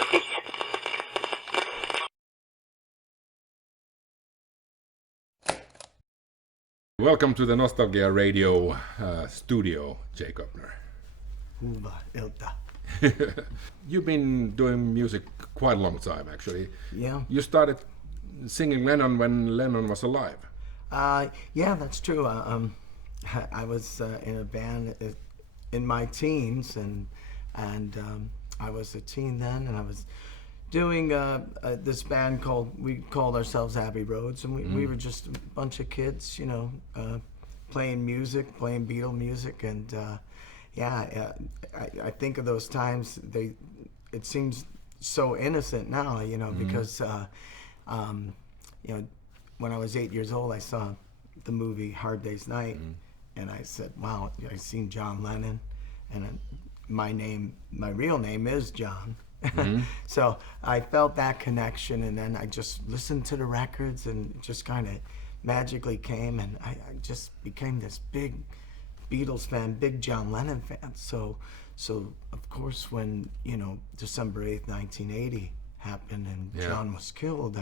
way. Welcome to the Nostalgia Radio studio, Jay Goeppner. Hyvä ilta. You've been doing music quite a long time, actually. Yeah. You started singing Lennon when Lennon was alive. Yeah, that's true. I was in a band in my teens, and I was a teen then, and I was doing this band we called ourselves Abbey Roads, and we were just a bunch of kids, you know, playing music, playing Beatle music, and I think of those times. It seems so innocent now, you know, because you know, when I was 8 years old, I saw the movie Hard Day's Night, and I said, wow, I seen John Lennon, and my real name is John. So I felt that connection, and then I just listened to the records, and it just kind of magically came, and I just became this big Beatles fan, big John Lennon fan. So of course, when, you know, December 8th, 1980 happened, and John was killed,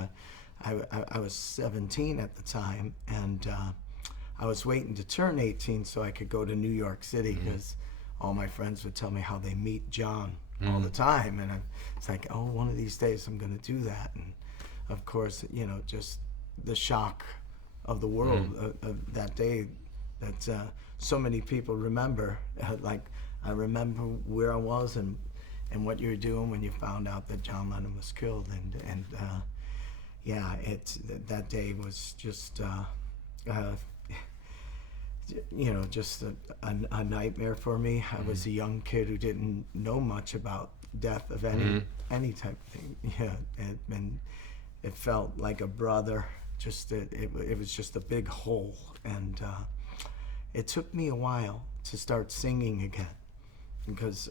I was 17 at the time, and I was waiting to turn 18 so I could go to New York City, because all my friends would tell me how they meet John all the time, and it's like, oh, one of these days I'm going to do that. And of course, you know, just the shock of the world of that day that so many people remember. Like, I remember where I was and what you were doing when you found out that John Lennon was killed, and that day was just you know, just a nightmare for me. I was a young kid who didn't know much about death of any type of thing. Yeah, and it felt like a brother. Just it was just a big hole, and it took me a while to start singing again, because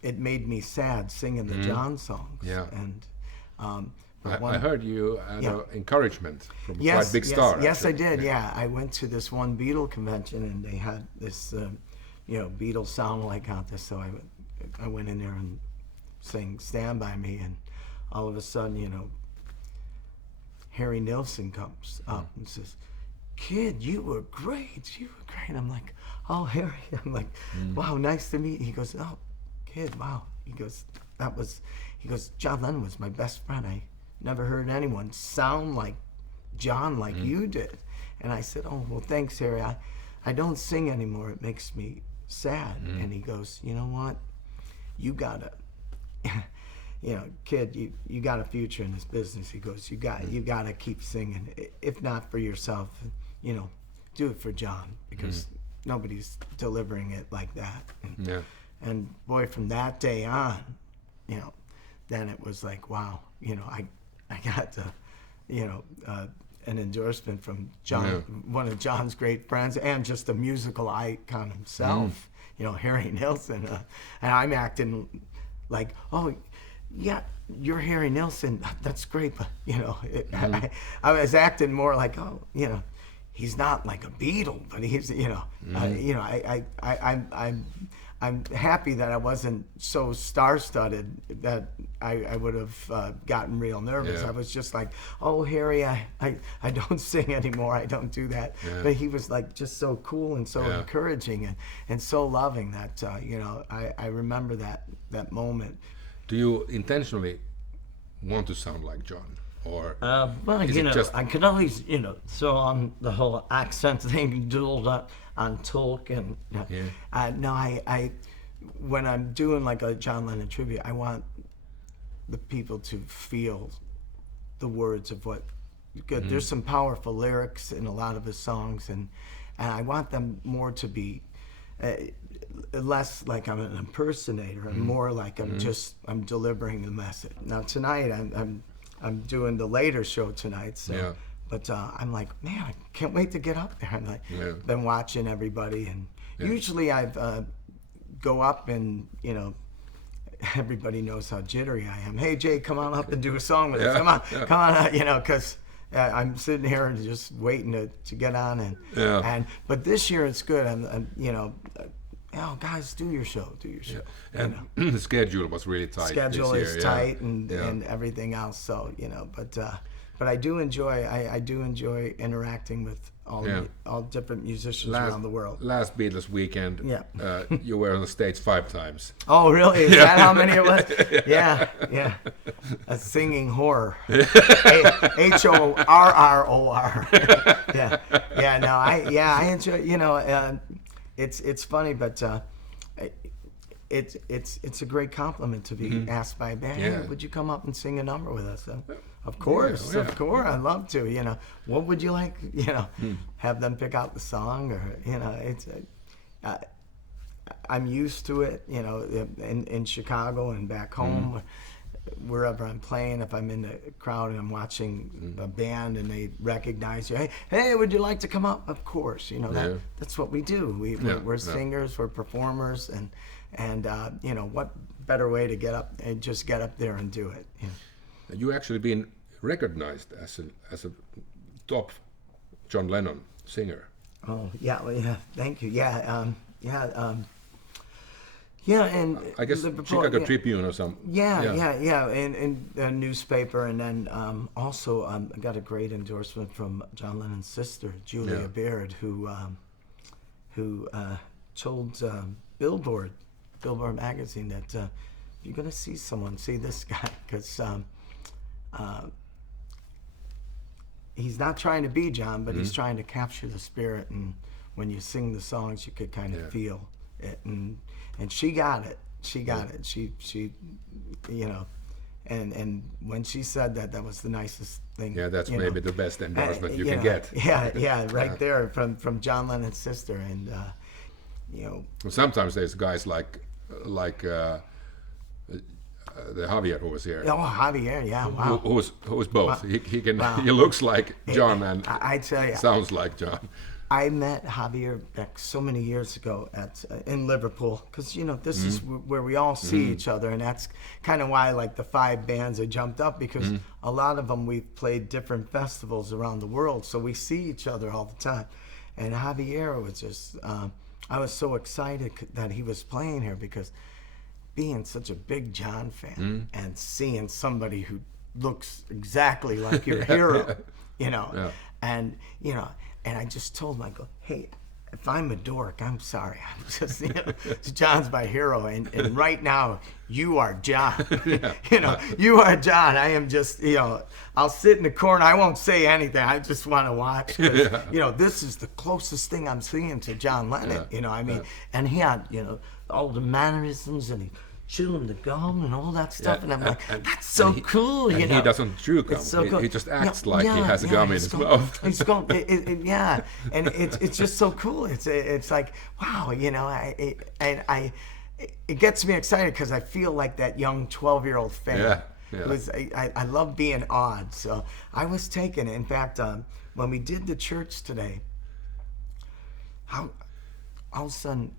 it made me sad singing the John songs. Yeah. And I heard you had encouragement from a quite big star. Yes, actually. I did. Yeah, I went to this one Beatle convention, and they had this, you know, Beatles sound-alike contest. So I went in there and sang "Stand by Me," and all of a sudden, you know, Harry Nilsson comes up and says, "Kid, you were great. You were great." I'm like, "Oh, Harry." I'm like, "Wow, nice to meet you." He goes, "Oh, kid, wow." He goes, "John Lennon was my best friend. I never heard anyone sound like John like you did." And I said, "Oh, well, thanks, Harry. I don't sing anymore. It makes me sad." And he goes, "You know what? You gotta, you know, kid, you got a future in this business." He goes, you gotta keep singing. If not for yourself, you know, do it for John, because nobody's delivering it like that." And boy, from that day on, you know, then it was like, wow, you know, I got to, you know, an endorsement from John, one of John's great friends, and just a musical icon himself, you know, Harry Nilsson. And I'm acting like, "Oh, yeah, you're Harry Nilsson. That's great." But, you know, I was acting more like, "Oh, you know, he's not like a Beatle, but he's, you know," you know, I'm happy that I wasn't so star-studded that I would have gotten real nervous. Yeah. I was just like, "Oh, Harry, I don't sing anymore. I don't do that." Yeah. But he was like just so cool and so encouraging and so loving that, you know, I remember that moment. Do you intentionally want to sound like John, or Well, is you it know, just I could always, you know, so on the whole accent thing, dueled on talk, and no, I when I'm doing like a John Lennon tribute, I want the people to feel the words of what good. There's some powerful lyrics in a lot of his songs, and I want them more to be less like I'm an impersonator, and more like I'm delivering the message. Now tonight I'm doing the later show tonight, so but I'm like, man, I can't wait to get up there. And I've been watching everybody, and usually I've go up, and, you know, everybody knows how jittery I am. "Hey, Jay, come on up and do a song with us. Come on, you know," because I'm sitting here and just waiting to get on, and but this year it's good. I'm you know, oh, guys, do your show. And the schedule was really tight. Schedule this is year, tight and everything else. So but I do enjoy. I do enjoy interacting with all different musicians around the world. Last Beatles weekend, you were on the stage 5 times. Oh, really? Is that how many it was? Yeah. A singing horror. HORROR. Yeah. No, I enjoy. It's funny, but it's a great compliment to be asked by a band. Hey, would you come up and sing a number with us? Of course, of course, I'd love to. What would you like? Have them pick out the song, or it's. I'm used to it. In Chicago and back home, wherever I'm playing. If I'm in the crowd and I'm watching a band and they recognize you, hey, would you like to come up? Of course, that's what we do. We're singers, we're performers, and what better way to get up and just get up there and do it. You actually been recognized as a top John Lennon singer. Oh yeah, thank you. And I guess Chicago Tribune or something. In a newspaper, and then also I got a great endorsement from John Lennon's sister, Julia Baird, who told Billboard magazine that if you're gonna see someone, see this guy, because he's not trying to be John, but he's trying to capture the spirit, and when you sing the songs, you could kind of feel it, and she got it. She and when she said that was the nicest thing. Yeah, that's maybe the best endorsement you can get. Right there from John Lennon's sister, and Sometimes there's guys like the Javier who was here. Oh, Javier, yeah, wow. Who's both? Wow. He can. Wow. He looks like John and I tell you, sounds like John. I met Javier back so many years ago in Liverpool, because this is where we all see each other, and that's kind of why the 5 bands have jumped up, because a lot of them we've played different festivals around the world, so we see each other all the time. And Javier was just, I was so excited that he was playing here, because being such a big John fan and seeing somebody who looks exactly like your hero, and and I just told him, I go, hey, if I'm a dork, I'm sorry. I'm just, John's my hero, and right now you are John. You are John. I am just, I'll sit in the corner. I won't say anything. I just want to watch. This is the closest thing I'm seeing to John Lennon. And he had, all the mannerisms, and he chewing the gum and all that stuff, and I'm like, that's so cool. He doesn't chew gum. So cool. He just acts like he has a gum in his mouth. He's going, and it's just so cool. It's like, wow, it gets me excited, because I feel like that young 12-year-old fan. I love being odd, so I was taken. In fact, when we did the church today, all of a sudden,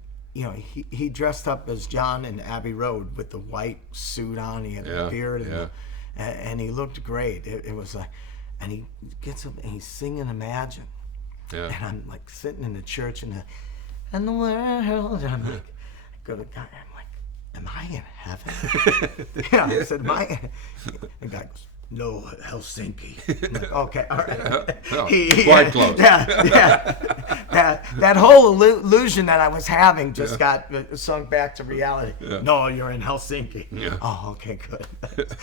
he dressed up as John in Abbey Road with the white suit on. He had the beard, and he looked great. It was like, and he gets up and he's singing Imagine. And I'm like sitting in the church and the world, and I'm like, I go to God, I'm like, am I in heaven? I said, am I? The guy goes, no, Helsinki. I'm like, okay, all right. Quite close. That whole illusion that I was having just got sunk back to reality. No, you're in Helsinki. Oh, okay, good.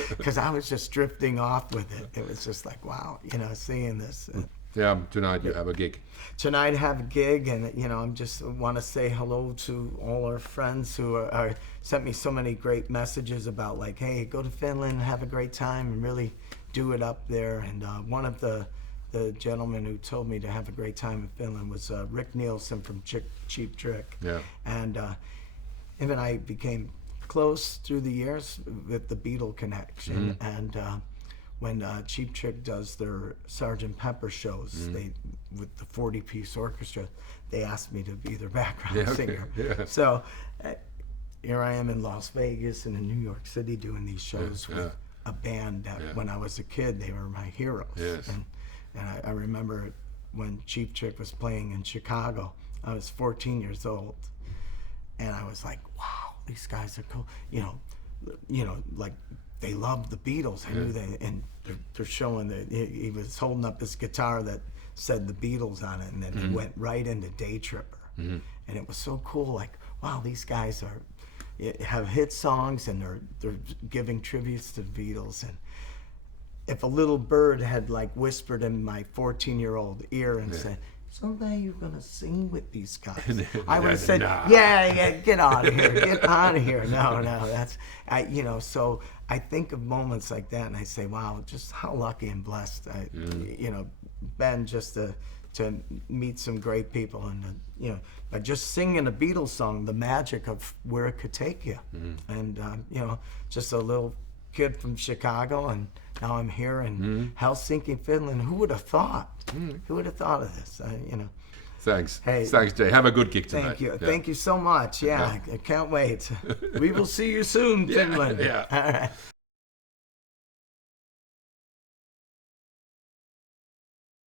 Because I was just drifting off with it. It was just like, wow, seeing this. Tonight you have a gig. Tonight I have a gig, and I'm just want to say hello to all our friends who are sent me so many great messages about hey, go to Finland and have a great time and really do it up there. And one of the gentlemen who told me to have a great time in Finland was Rick Nielsen from Cheap Trick. And him and I became close through the years with the Beatle connection. And when Cheap Trick does their Sgt. Pepper shows, they with the 40-piece orchestra, they asked me to be their background singer. So here I am in Las Vegas and in New York City doing these shows with a band that when I was a kid, they were my heroes. And I remember when Cheap Trick was playing in Chicago, I was 14 years old. and I was like, wow, these guys are cool. Like they love the Beatles. I knew they, and they're showing that he was holding up his guitar that said the Beatles on it, and then he went right into Day Tripper, and it was so cool. Like, wow, these guys have hit songs, and they're giving tributes to the Beatles. And if a little bird had like whispered in my 14-year-old ear and said, someday you're gonna sing with these guys, I would have said, Nah. yeah, get out of here, get out of here. No, that's So I think of moments like that, and I say, wow, just how lucky and blessed been just to meet some great people, and by just singing a Beatles song, the magic of where it could take you, and just a little kid from Chicago, and now I'm here in Helsinki, Finland. Who would have thought? Who would have thought of this? Thanks. Hey, Thanks, Jay. Have a good gig tonight. Thank you. Yeah. Thank you so much. Yeah, I can't wait. We will see you soon, Finland. Yeah. All right.